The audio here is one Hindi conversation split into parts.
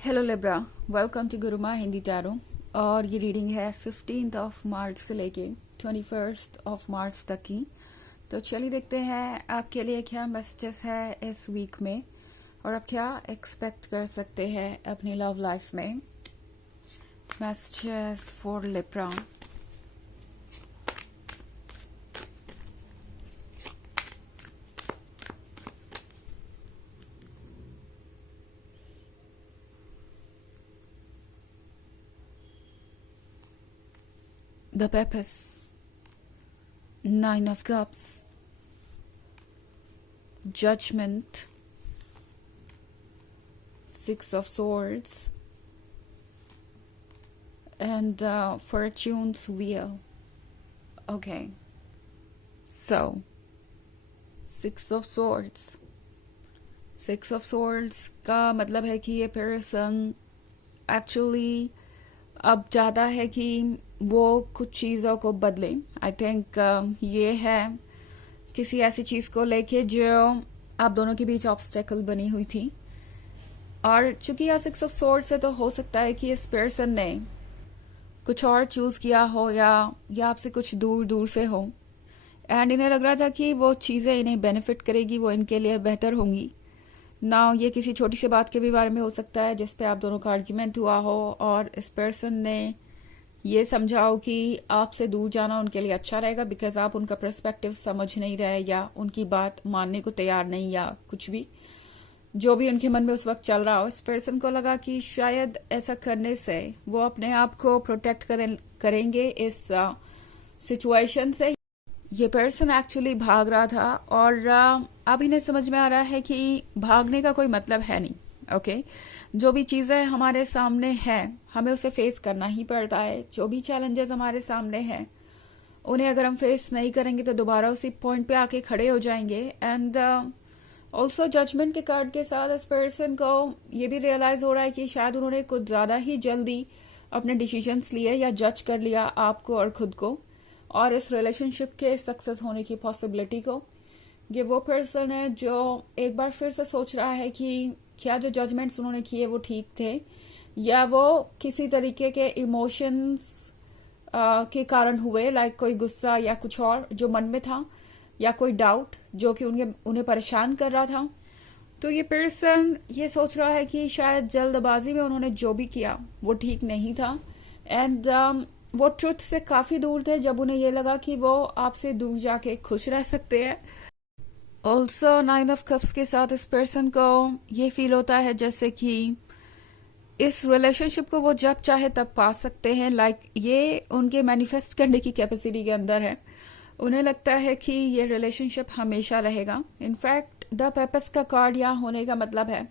Hello Libra, welcome to Guruma Hindi tarot. और ये रीडिंग है 15 ऑफ मार्च से लेके 21 ऑफ मार्च तक की। तो चलिए देखते हैं आपके लिए क्या मैसेजेस है इस वीक में और आप क्या एक्सपेक्ट कर सकते हैं अपनी लव लाइफ में। Messages for Libra. The Purpose, Nine of Cups, Judgment, Six of Swords, and Fortune's Wheel. Okay, so Six of Swords. Six of Swords का मतलब है कि ये पर्सन एक्चुअली अब चाहता है कि वो कुछ चीज़ों को बदले। आई थिंक ये है किसी ऐसी चीज़ को लेके जो आप दोनों के बीच ऑब्स्टेकल बनी हुई थी। और चूंकि यह सिक्स ऑफ सोर्ड्स है तो हो सकता है कि इस पर्सन ने कुछ और चूज किया हो या आपसे कुछ दूर दूर से हो एंड इन्हें लग रहा था कि वो चीज़ें इन्हें बेनिफिट करेगी, वो इनके लिए बेहतर होंगी ना। ये किसी छोटी सी बात के भी बारे में हो सकता है जिसपे आप दोनों का आर्ग्यूमेंट हुआ हो और इस पर्सन ने ये समझाओ कि आपसे दूर जाना उनके लिए अच्छा रहेगा बिकॉज आप उनका पर्सपेक्टिव समझ नहीं रहे या उनकी बात मानने को तैयार नहीं या कुछ भी जो भी उनके मन में उस वक्त चल रहा हो। इस पर्सन को लगा कि शायद ऐसा करने से वो अपने आप को प्रोटेक्ट करेंगे इस सिचुएशन से। ये पर्सन एक्चुअली भाग रहा था और अब इन्हें समझ में आ रहा है कि भागने का कोई मतलब है नहीं। ओके जो भी चीज़ें हमारे सामने हैं हमें उसे फेस करना ही पड़ता है। जो भी चैलेंजेस हमारे सामने हैं उन्हें अगर हम फेस नहीं करेंगे तो दोबारा उसी पॉइंट पे आके खड़े हो जाएंगे। एंड ऑल्सो जजमेंट के कार्ड के साथ इस पर्सन को ये भी रियलाइज हो रहा है कि शायद उन्होंने कुछ ज़्यादा ही जल्दी अपने डिसीजंस लिए या जज कर लिया आपको और खुद को और इस रिलेशनशिप के सक्सेस होने की पॉसिबिलिटी को। ये वो पर्सन है जो एक बार फिर से सोच रहा है कि क्या जो जजमेंट्स उन्होंने किए वो ठीक थे या वो किसी तरीके के इमोशंस के कारण हुए, लाइक कोई गुस्सा या कुछ और जो मन में था या कोई डाउट जो कि उन्हें परेशान कर रहा था। तो ये पर्सन ये सोच रहा है कि शायद जल्दबाजी में उन्होंने जो भी किया वो ठीक नहीं था एंड वो ट्रुथ से काफी दूर थे जब उन्हें ये लगा कि वो आपसे दूर जाके खुश रह सकते हैं। ऑल्सो नाइन ऑफ कप्स के साथ इस पर्सन को ये फील होता है जैसे कि इस रिलेशनशिप को वो जब चाहे तब पा सकते हैं। लाइक ये उनके मैनिफेस्ट करने की कैपेसिटी के अंदर है। उन्हें लगता है कि ये रिलेशनशिप हमेशा रहेगा। इनफैक्ट द पर्पस का कार्ड यहाँ होने का मतलब है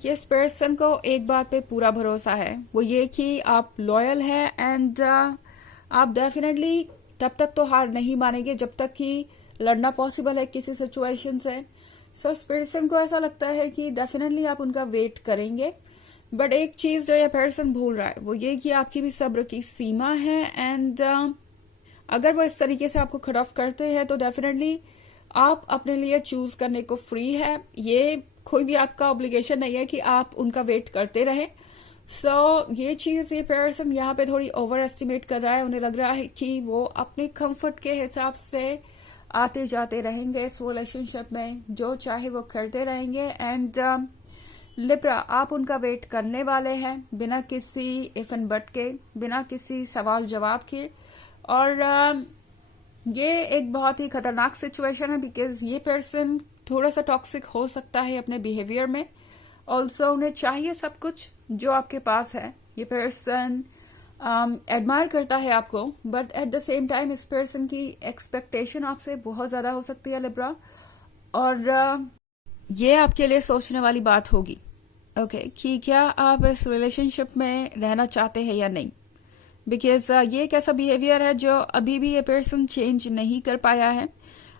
कि इस पर्सन को एक बात पे पूरा भरोसा है, वो ये कि आप लॉयल हैं एंड आप डेफिनेटली तब तक तो हार नहीं मानेंगे जब तक कि लड़ना पॉसिबल है किसी सिचुएशन से। सो इस पर्सन को ऐसा लगता है कि डेफिनेटली आप उनका वेट करेंगे। बट एक चीज जो ये पर्सन भूल रहा है वो ये कि आपकी भी सब्र की सीमा है एंड अगर वो इस तरीके से आपको कट ऑफ करते हैं तो डेफिनेटली आप अपने लिए चूज करने को फ्री है। ये कोई भी आपका ऑब्लिगेशन नहीं है कि आप उनका वेट करते रहे। सो ये चीज ये पर्सन यहाँ पे थोड़ी ओवर एस्टिमेट कर रहा है। उन्हें लग रहा है कि वो अपने कंफर्ट के हिसाब से आते जाते रहेंगे इस रिलेशनशिप में, जो चाहे वो करते रहेंगे एंड लिब्रा आप उनका वेट करने वाले हैं बिना किसी इफ एंड बट के, बिना किसी सवाल जवाब के। और ये एक बहुत ही खतरनाक सिचुएशन है बिकॉज ये पर्सन थोड़ा सा टॉक्सिक हो सकता है अपने बिहेवियर में। ऑल्सो उन्हें चाहिए सब कुछ जो आपके पास है। ये पर्सन एडमायर करता है आपको but at the same time इस पर्सन की एक्सपेक्टेशन आपसे बहुत ज्यादा हो सकती है लिब्रा और ये आपके लिए सोचने वाली बात होगी ओके कि क्या आप इस रिलेशनशिप में रहना चाहते हैं या नहीं। बिकॉज ये एक ऐसा बिहेवियर है जो अभी भी ये पर्सन चेंज नहीं कर पाया है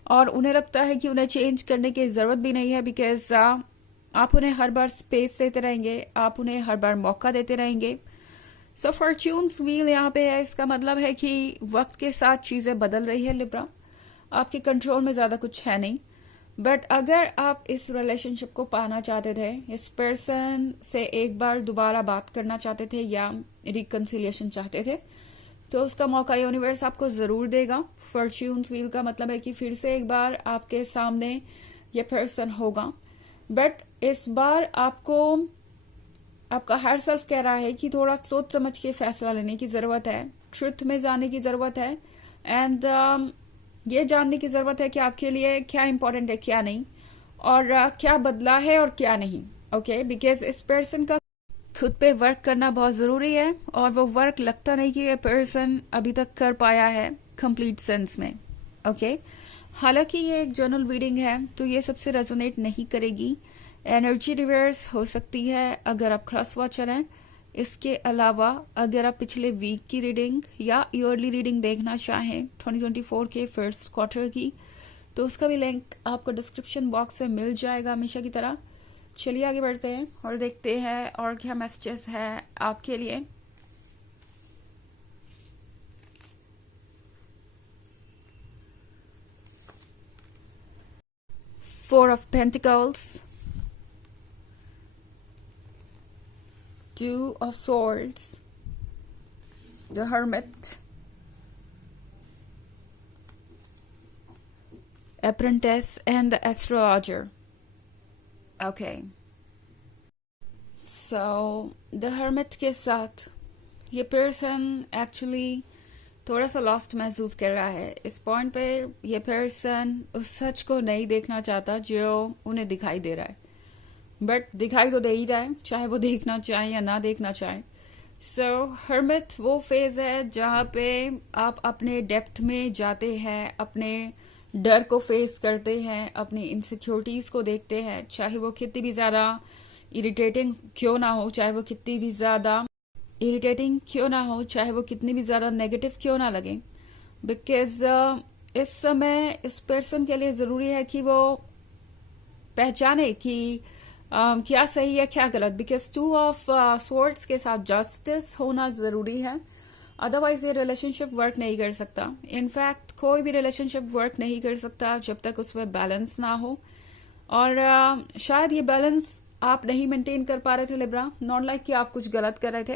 और उन्हें लगता है कि उन्हें चेंज करने की जरूरत भी नहीं है बिकॉज आप उन्हें हर बार स्पेस देते रहेंगे, आप उन्हें हर बार मौका देते रहेंगे। सो फॉर्च्यून्स व्हील यहाँ पे है। इसका मतलब है कि वक्त के साथ चीजें बदल रही है लिब्रा, आपके कंट्रोल में ज्यादा कुछ है नहीं। बट अगर आप इस रिलेशनशिप को पाना चाहते थे, इस पर्सन से एक बार दोबारा बात करना चाहते थे या रिकंसिलिएशन चाहते थे, तो उसका मौका यूनिवर्स आपको जरूर देगा। फॉर्च्यून्स व्हील का मतलब है कि फिर से एक बार आपके सामने ये पर्सन होगा, बट इस बार आपको आपका हर सेल्फ कह रहा है कि थोड़ा सोच समझ के फैसला लेने की जरूरत है, ट्रुथ में जाने की जरूरत है, एंड ये जानने की जरूरत है कि आपके लिए क्या इंपॉर्टेंट है क्या नहीं, और क्या बदला है और क्या नहीं। ओके, बिकॉज इस पर्सन का खुद पे वर्क करना बहुत जरूरी है, और वो वर्क लगता नहीं कि ये पर्सन अभी तक कर पाया है कंप्लीट सेंस में। ओके, हालांकि ये एक जर्नल रीडिंग है तो ये सबसे रेजोनेट नहीं करेगी, एनर्जी रिवर्स हो सकती है अगर आप क्रॉस वॉचर हैं। इसके अलावा अगर आप पिछले वीक की रीडिंग या ईयरली रीडिंग देखना चाहें 2024 के फर्स्ट क्वार्टर की, तो उसका भी लिंक आपको डिस्क्रिप्शन बॉक्स में मिल जाएगा हमेशा की तरह। चलिए आगे बढ़ते हैं और देखते हैं और क्या मैसेजेस है आपके लिए। Four of Pentacles, Two of Swords, the Hermit, Apprentice, and the Astrologer. Okay. So, the Hermit के साथ ये पर्सन एक्चुअली थोड़ा सा लॉस्ट महसूस कर रहा है। इस पॉइंट पे ये पर्सन उस सच को नहीं देखना चाहता जो उन्हें दिखाई दे रहा है, बट दिखाई तो दे ही रहा है, चाहे वो देखना चाहे या ना देखना चाहे। सो हर्मिट वो फेज है जहाँ पे आप अपने डेप्थ में जाते हैं, अपने डर को फेस करते हैं, अपनी इनसिक्योरिटीज को देखते हैं, चाहे वो कितनी भी ज्यादा इरिटेटिंग क्यों ना हो, चाहे वो कितनी भी ज्यादा इरिटेटिंग क्यों ना हो, चाहे वो कितनी भी ज्यादा नेगेटिव क्यों ना लगे। बिकॉज इस समय इस पर्सन के लिए जरूरी है कि वो पहचाने कि क्या सही है क्या गलत। बिकॉज टू ऑफ स्वॉर्ड्स के साथ जस्टिस होना जरूरी है, अदरवाइज ये रिलेशनशिप वर्क नहीं कर सकता। इनफैक्ट कोई भी रिलेशनशिप वर्क नहीं कर सकता जब तक उसमें बैलेंस ना हो, और शायद ये बैलेंस आप नहीं मेंटेन कर पा रहे थे लिब्रा। नॉट लाइक कि आप कुछ गलत कर रहे थे,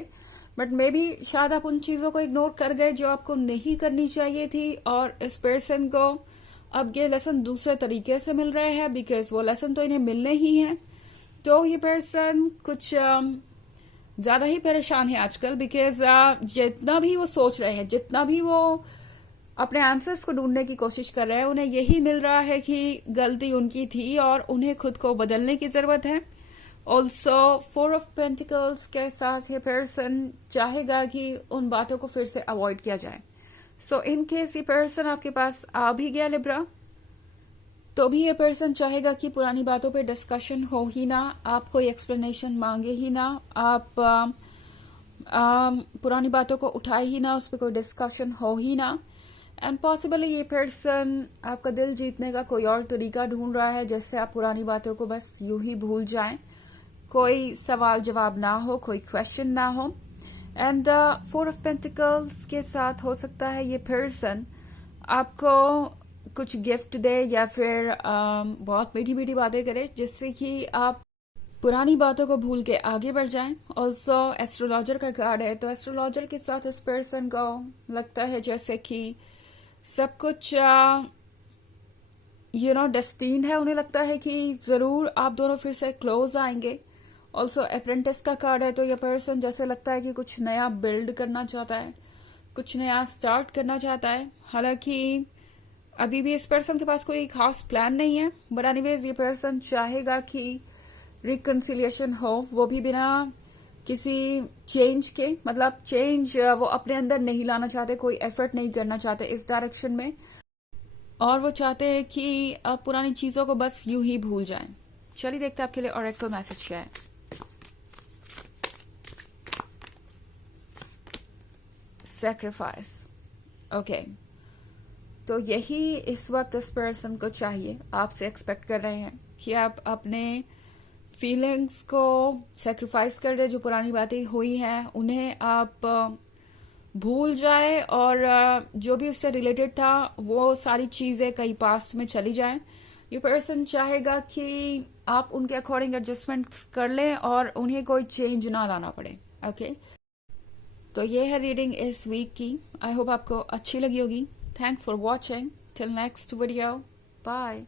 बट मे बी शायद आप उन चीजों को इग्नोर कर गए जो आपको नहीं करनी चाहिए थी, और इस पर्सन को अब ये लेसन दूसरे तरीके से मिल रहे हैं, बिकॉज वो लेसन तो इन्हें मिलने ही है। तो ये पर्सन कुछ ज्यादा ही परेशान है आजकल, बिकॉज जितना भी वो सोच रहे हैं, जितना भी वो अपने आंसर्स को ढूंढने की कोशिश कर रहे हैं, उन्हें यही मिल रहा है कि गलती उनकी थी और उन्हें खुद को बदलने की जरूरत है। ऑल्सो फोर ऑफ पेंटिकल्स के साथ ये पर्सन चाहेगा कि उन बातों को फिर से अवॉइड किया जाए। सो इन केस ये पर्सन आपके पास आ भी गया लिब्रा, तो भी ये पर्सन चाहेगा कि पुरानी बातों पे डिस्कशन हो ही ना, आप कोई एक्सप्लेनेशन मांगे ही ना, आप पुरानी बातों को उठाए ही ना, उस पर कोई डिस्कशन हो ही ना। एंड पॉसिबली ये पर्सन आपका दिल जीतने का कोई और तरीका ढूंढ रहा है जिससे आप पुरानी बातों को बस यूं ही भूल जाएं, कोई सवाल जवाब ना हो, कोई क्वेश्चन ना हो। एंड फोर ऑफ पेंटिकल्स के साथ हो सकता है ये पर्सन आपको कुछ गिफ्ट दे या फिर बहुत मीठी मीठी बातें करे जिससे कि आप पुरानी बातों को भूल के आगे बढ़ जाएं। ऑल्सो एस्ट्रोलॉजर का कार्ड है, तो एस्ट्रोलॉजर के साथ इस पर्सन को लगता है जैसे कि सब कुछ डेस्टीन है। उन्हें लगता है कि जरूर आप दोनों फिर से क्लोज आएंगे। ऑल्सो अप्रेंटिस का कार्ड है, तो यह पर्सन जैसे लगता है कि कुछ नया बिल्ड करना चाहता है, कुछ नया स्टार्ट करना चाहता है। हालांकि अभी भी इस पर्सन के पास कोई खास प्लान नहीं है, बट एनीवेज ये पर्सन चाहेगा कि रिकंसिलिएशन हो, वो भी बिना किसी चेंज के, मतलब चेंज वो अपने अंदर नहीं लाना चाहते, कोई एफर्ट नहीं करना चाहते इस डायरेक्शन में, और वो चाहते हैं कि आप पुरानी चीजों को बस यूं ही भूल जाएं। चलिए देखते हैं आपके लिए ऑरेकल मैसेज क्या है। सैक्रिफाइस, ओके, तो यही इस वक्त इस पर्सन को चाहिए, आपसे एक्सपेक्ट कर रहे हैं कि आप अपने फीलिंग्स को सैक्रिफाइस कर दे, जो पुरानी बातें हुई हैं उन्हें आप भूल जाए, और जो भी उससे रिलेटेड था वो सारी चीजें कहीं पास्ट में चली जाएं। ये पर्सन चाहेगा कि आप उनके अकॉर्डिंग एडजस्टमेंट कर लें और उन्हें कोई चेंज ना लाना पड़े। ओके, तो ये है रीडिंग इस वीक की। आई होप आपको अच्छी लगी होगी। Thanks for watching. Till next video, bye.